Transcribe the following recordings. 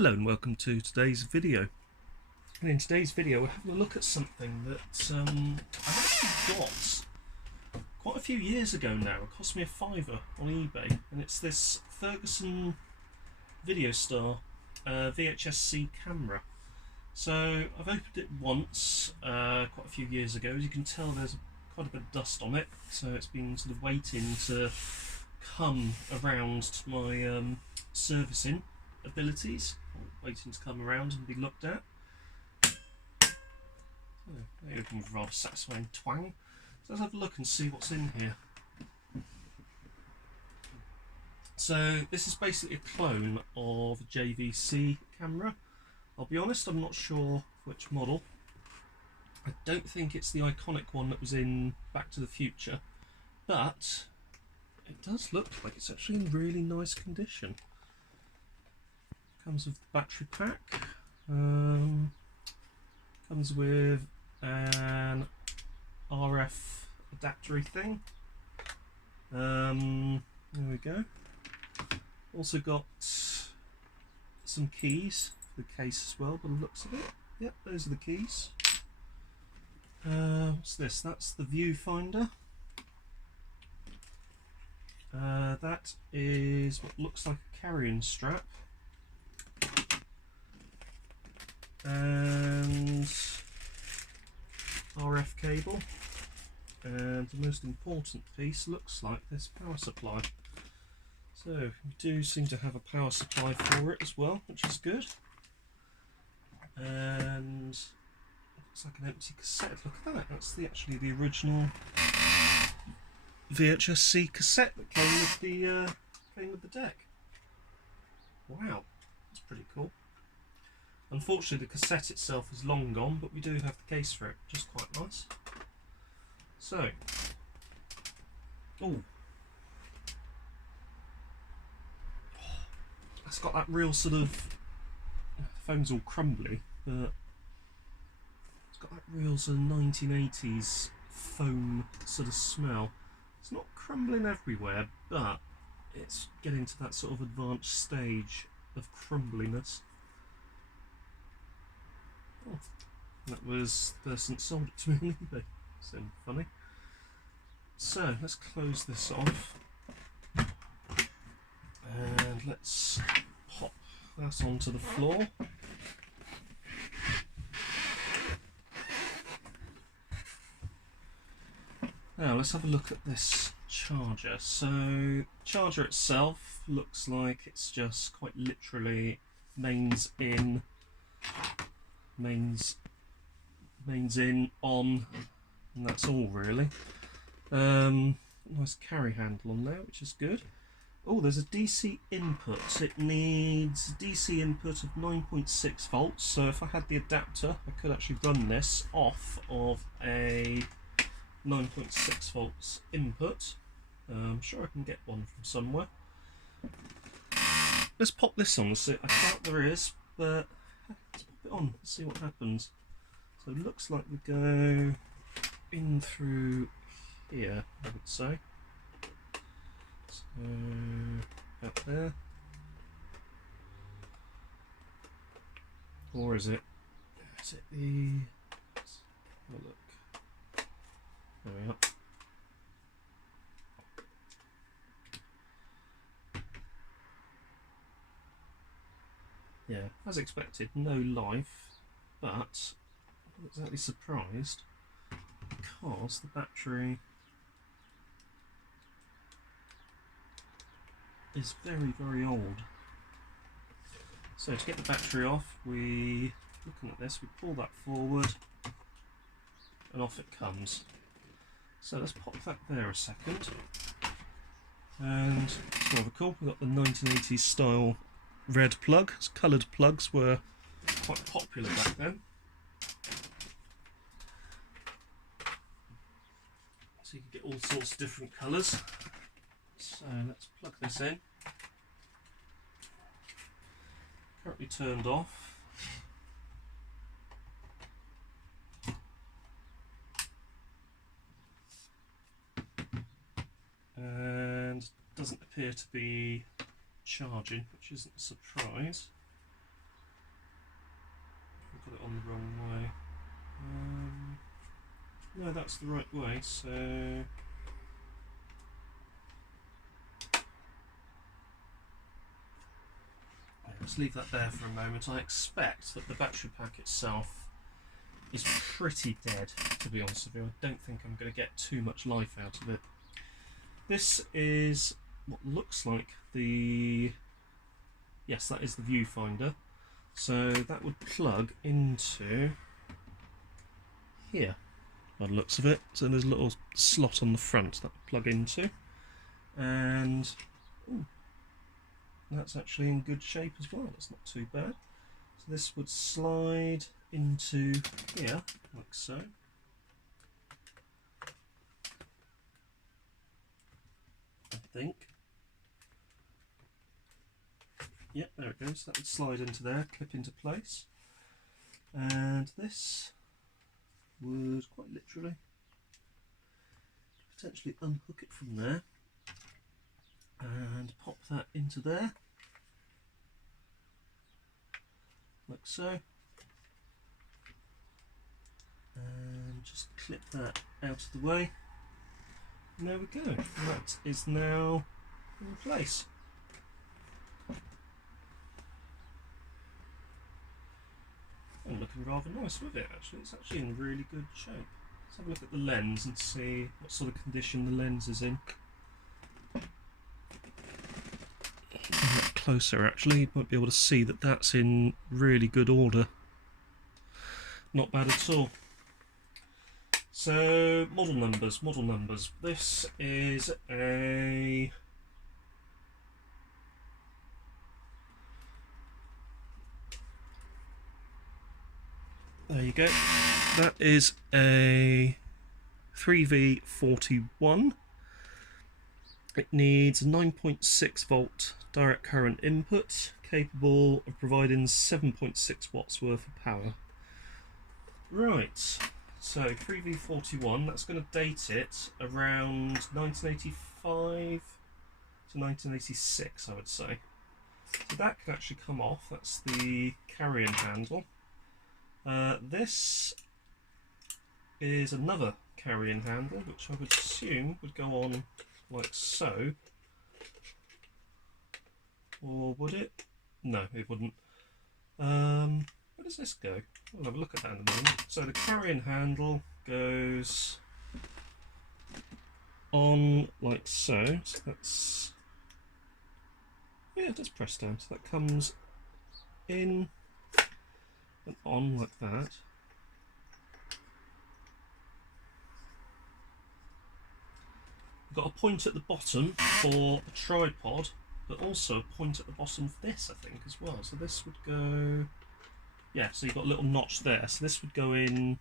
Hello and welcome to today's video. And in today's video we're having a look at something that I've actually got quite a few years ago now. It cost me a £5 on eBay, and it's this Ferguson VideoStar VHS camera. So I've opened it once quite a few years ago. As you can tell, there's quite a bit of dust on it, so it's been sort of waiting to come around to my servicing abilities, waiting to come around and be looked at. They open with a rather satisfying twang. So let's have a look and see what's in here. So this is basically a clone of a JVC camera. I'll be honest, I'm not sure which model. I don't think it's the iconic one that was in Back to the Future, but it does look like it's actually in really nice condition. Comes with the battery pack, comes with an RF adaptery thing, there we go. Also got some keys for the case as well, by the looks of it. Yep, those are the keys. What's this? That's the viewfinder. That is what looks like a carrying strap. And RF cable, and the most important piece looks like this power supply. So we do seem to have a power supply for it as well, which is good. And looks like an empty cassette. Look at that, that's actually the original VHS cassette that came with the deck. Wow, that's pretty cool. Unfortunately, the cassette itself is long gone, but we do have the case for it, which is quite nice. So, that's got that real sort of, the phone's all crumbly, but it's got that real sort of 1980s foam sort of smell. It's not crumbling everywhere, but it's getting to that sort of advanced stage of crumbliness. Oh, that was the person that sold it to me on eBay. So funny. So let's close this off, and let's pop that onto the floor. Now let's have a look at this charger. So charger itself looks like it's just quite literally mains in, mains in, on, and that's all really. Nice carry handle on there, which is good. Oh, there's a DC input. It needs a DC input of 9.6 volts, so if I had the adapter I could actually run this off of a 9.6 volts input. I'm sure I can get one from somewhere. Let's pop this on. So I doubt there is, but let's pop it on, see what happens. So it looks like we go in through here, I would say. So out there. Or is it the, let's have a look. There we are. Yeah, as expected, no life, but I'm not exactly surprised because the battery is very, very old. So to get the battery off, looking at this, we pull that forward and off it comes. So let's pop that there a second. And it's rather cool, we've got the 1980s style red plug. Coloured plugs were quite popular back then. So you can get all sorts of different colours. So let's plug this in. Currently turned off. And doesn't appear to be charging, which isn't a surprise. got it on the wrong way. No, that's the right way, so... Let's leave that there for a moment. I expect that the battery pack itself is pretty dead, to be honest with you. I don't think I'm going to get too much life out of it. This is what looks like the... Yes, that is the viewfinder. So that would plug into here, by the looks of it. So there's a little slot on the front that would plug into. And ooh, that's actually in good shape as well. That's not too bad. So this would slide into here, like so. I think. Yep, there it goes. That would slide into there, clip into place. And this would quite literally potentially unhook it from there and pop that into there, like so. And just clip that out of the way. And there we go. That is now in place. And looking rather nice with it, actually. It's actually in really good shape. Let's have a look at the lens and see what sort of condition the lens is in. Look closer, actually. You might be able to see that that's in really good order. Not bad at all. So, model numbers. This is a... There you go. That is a 3V41. It needs a 9.6 volt direct current input, capable of providing 7.6 watts worth of power. Right, so 3V41, that's going to date it around 1985 to 1986, I would say. So that can actually come off. That's the carrying handle. This is another carrying handle, which I would assume would go on like so. Or would it? No, it wouldn't. Where does this go? We'll have a look at that in a moment. So the carrying handle goes on like so. So that's... Yeah, it does press down. So that comes in and on like that. We've got a point at the bottom for the tripod, but also a point at the bottom for this, I think, as well. So this would go... Yeah, so you've got a little notch there. So this would go in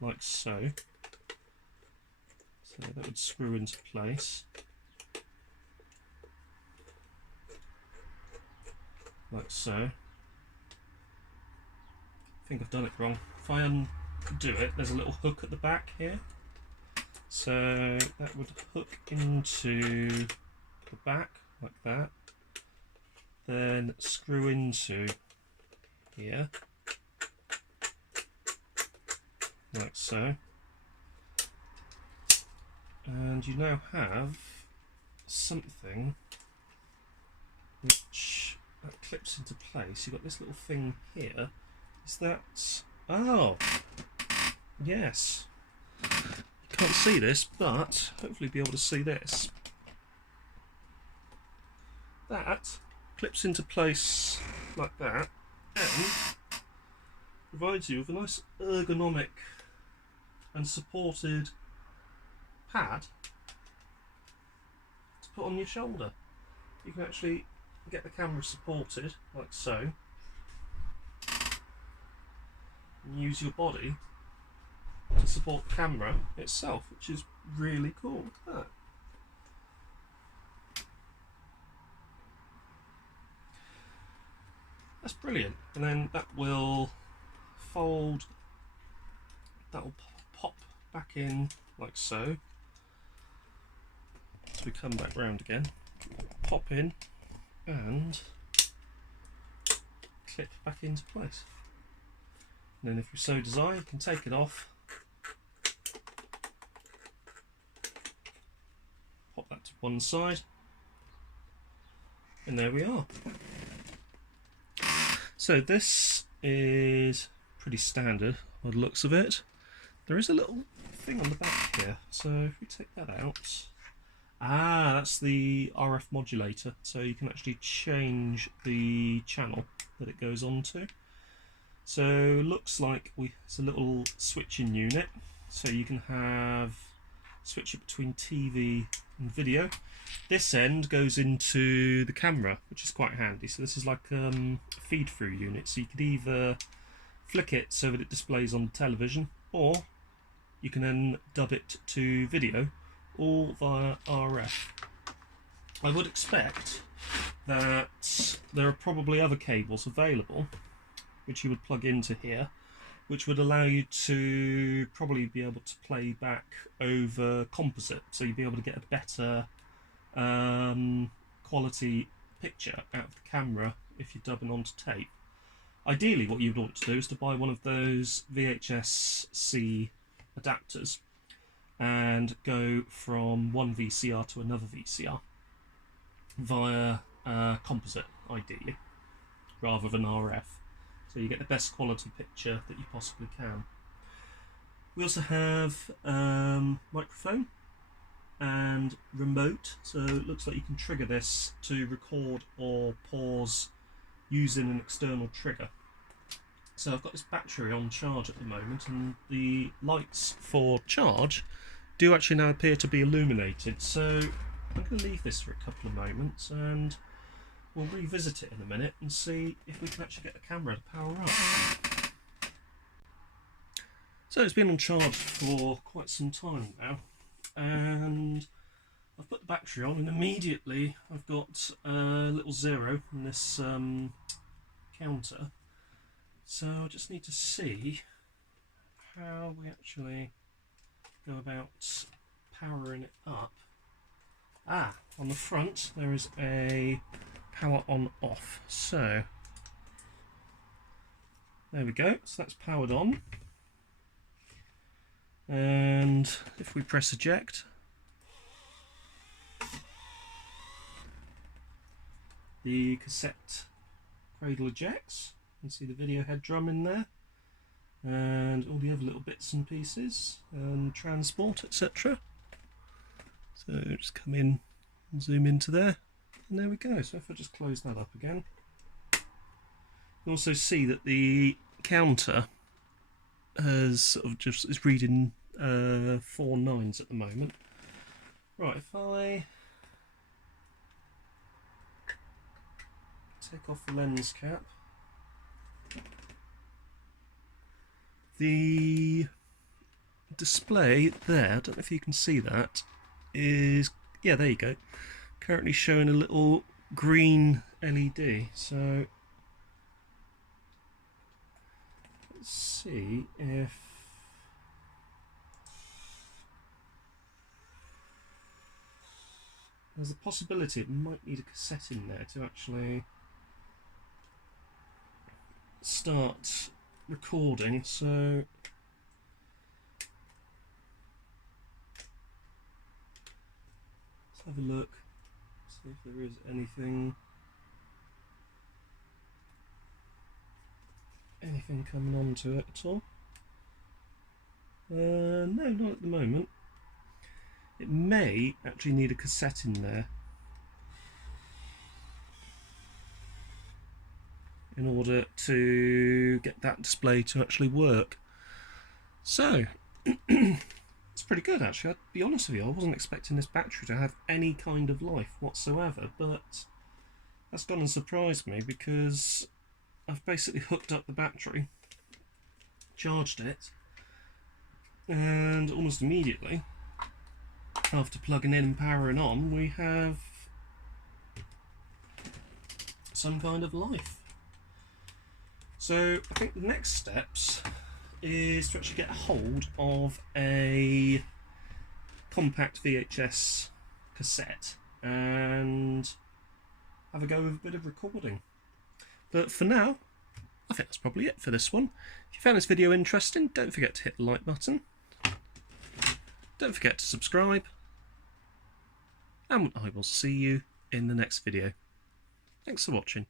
like so. So that would screw into place. Like so. I think I've done it wrong. If I undo it, there's a little hook at the back here. So that would hook into the back like that. Then screw into here. Like so. And you now have something which that clips into place. You've got this little thing here. Is that... Oh! Yes. You can't see this, but hopefully be able to see this. That clips into place like that and provides you with a nice ergonomic and supported pad to put on your shoulder. You can actually get the camera supported like so and use your body to support the camera itself, which is really cool. Look at that. That's brilliant. And then that will fold, that will pop back in like so. So we come back round again, pop in and clip back into place. And then if you so desire, you can take it off, pop that to one side, and there we are. So this is pretty standard by the looks of it. There is a little thing on the back here, so if we take that out, that's the RF modulator, so you can actually change the channel that it goes on to. So looks like it's a little switching unit, so you can switch it between TV and video. This end goes into the camera, which is quite handy. So this is like a feed-through unit, so you could either flick it so that it displays on the television, or you can then dub it to video, all via RF. I would expect that there are probably other cables available which you would plug into here, which would allow you to probably be able to play back over composite, so you'd be able to get a better quality picture out of the camera if you're dubbing onto tape. Ideally what you'd want to do is to buy one of those VHS-C adapters and go from one VCR to another VCR via composite, ideally, rather than RF, so you get the best quality picture that you possibly can. We also have microphone and remote, so it looks like you can trigger this to record or pause using an external trigger. So I've got this battery on charge at the moment, and the lights for charge do actually now appear to be illuminated, so I'm going to leave this for a couple of moments and we'll revisit it in a minute and see if we can actually get the camera to power up. So it's been on charge for quite some time now, and I've put the battery on, and immediately I've got a little zero on this counter. So I just need to see how we actually go about powering it up. On the front there is a power on off. So there we go, so that's powered on. And if we press eject, the cassette cradle ejects. You can see the video head drum in there, and all the other little bits and pieces, and transport, etc. So just come in and zoom into there, and there we go. So if I just close that up again, you also see that the counter has sort of just is reading 4 9s at the moment. Right, if I take off the lens cap, the display there, I don't know if you can see that, is, yeah, there you go, currently showing a little green LED. So let's see if there's a possibility it might need a cassette in there to actually start recording. So let's have a look, see if there is anything coming onto it at all. No, not at the moment. It may actually need a cassette in there in order to get that display to actually work. So it's pretty good, actually. I'll be honest with you, I wasn't expecting this battery to have any kind of life whatsoever, but that's gone and surprised me, because I've basically hooked up the battery, charged it, and almost immediately after plugging in and powering on, we have some kind of life. So I think the next steps is to actually get a hold of a compact VHS cassette and have a go with a bit of recording. But for now, I think that's probably it for this one. If you found this video interesting, don't forget to hit the like button. Don't forget to subscribe. And I will see you in the next video. Thanks for watching.